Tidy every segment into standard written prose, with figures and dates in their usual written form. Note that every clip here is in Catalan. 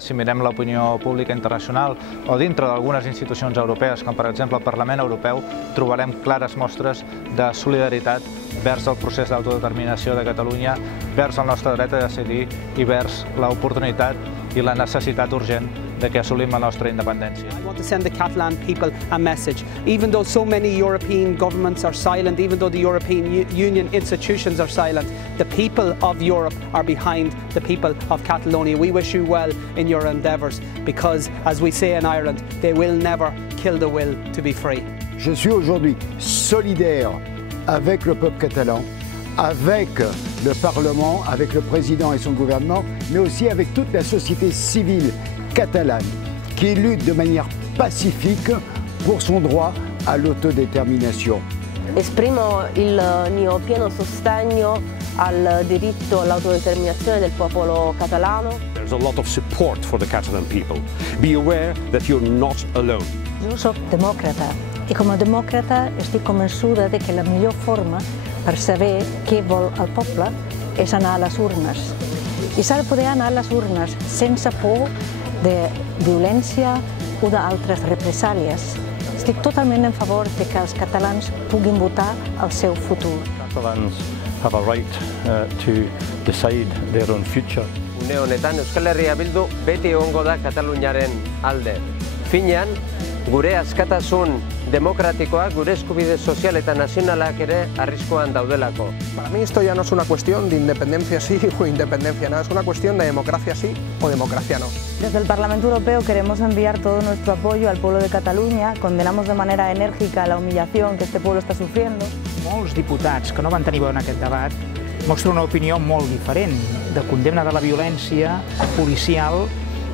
Si mirem l'opinió pública internacional o dintre d'algunes institucions europees, com per exemple el Parlament Europeu, trobarem clares mostres de solidaritat vers el procés d'autodeterminació de Catalunya, vers el nostre dret a decidir i vers l'oportunitat i la necessitat urgent de que assolim la nostra independència. I want to send the Catalan people a message. Even though so many European governments are silent, even though the European Union institutions are silent, the people of Europe are behind the people of Catalonia. We wish you well in your endeavours because, as we say in Ireland, they will never kill the will to be free. Je suis aujourd'hui solidaire avec le peuple catalan, avec le Parlement, avec le président et son gouvernement, mais aussi avec toute la société civile catalane qui lutte de manière pacifique pour son droit à l'autodétermination. Esprimo il mio pieno sostegno al diritto all'autodeterminazione del popolo catalano. There's a lot of support for the Catalan people. Be aware that you're not alone. Jo soc demòcrata i com a demòcrata estic convençuda de que la millor forma per saber què vol el poble és anar a les urnes. I s'ha de poder anar a les urnes sense por de violència o d'altres represàlies. Estic totalment en favor de que els catalans puguin votar el seu futur. Catalans have a right to decide their own future. Une honetan Euskal Herria Bildu beti egongo da Kataluniaren alde. Finean, gure askatasun demokratikoa, gure eskubide sozial eta nazionalak ere arriskuan daudelako. Para mí esto ya no es una cuestión de independencia sí o independencia no, es una cuestión de democracia sí o democracia no. Desde el Parlamento Europeo queremos enviar todo nuestro apoyo al pueblo de Catalunya, condenamos de manera enèrgica la humillación que este pueblo está sufriendo. Molts diputats que no van tenir veu en aquest debat mostren una opinió molt diferent, de condemna de la violència policial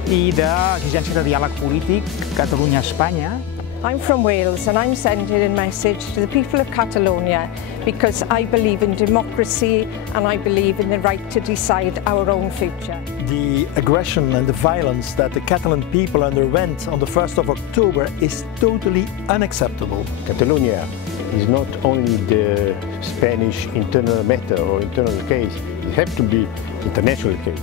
i d'exigència de diàleg polític Catalunya-Espanya. I'm from Wales and I'm sending a message to the people of Catalonia because I believe in democracy and I believe in the right to decide our own future. The aggression and the violence that the Catalan people underwent on the 1st of October is totally unacceptable. Catalonia is not only the Spanish internal matter or internal case, it has to be international case.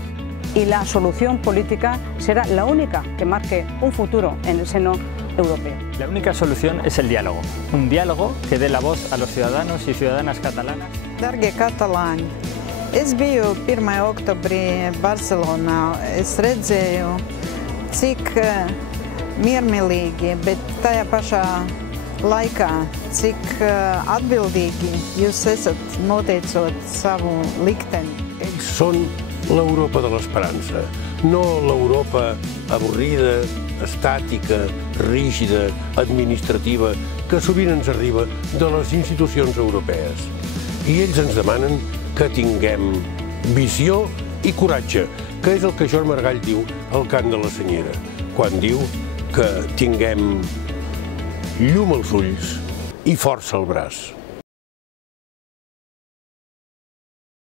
Y la solución política será la única que marque un futuro en el seno europeo. La única solución es el diálogo. Un diálogo que dé la voz a los ciudadanos y ciudadanas catalanas. Dargie Katalāņi, es biju 1. oktobrī Barcelonā. Es redzēju, cik miermīlīgi, bet tajā pašā laikā, cik atbildīgi jūs esat noteicot savu likteni. Ells són l'Europa de l'esperança, no l'Europa avorrida, estàtica, rígida, administrativa, que sovint ens arriba de les institucions europees. I ells ens demanen que tinguem visió i coratge, que és el que Joan Maragall diu al cant de la Senyera, quan diu que tinguem llum als ulls i força al braç.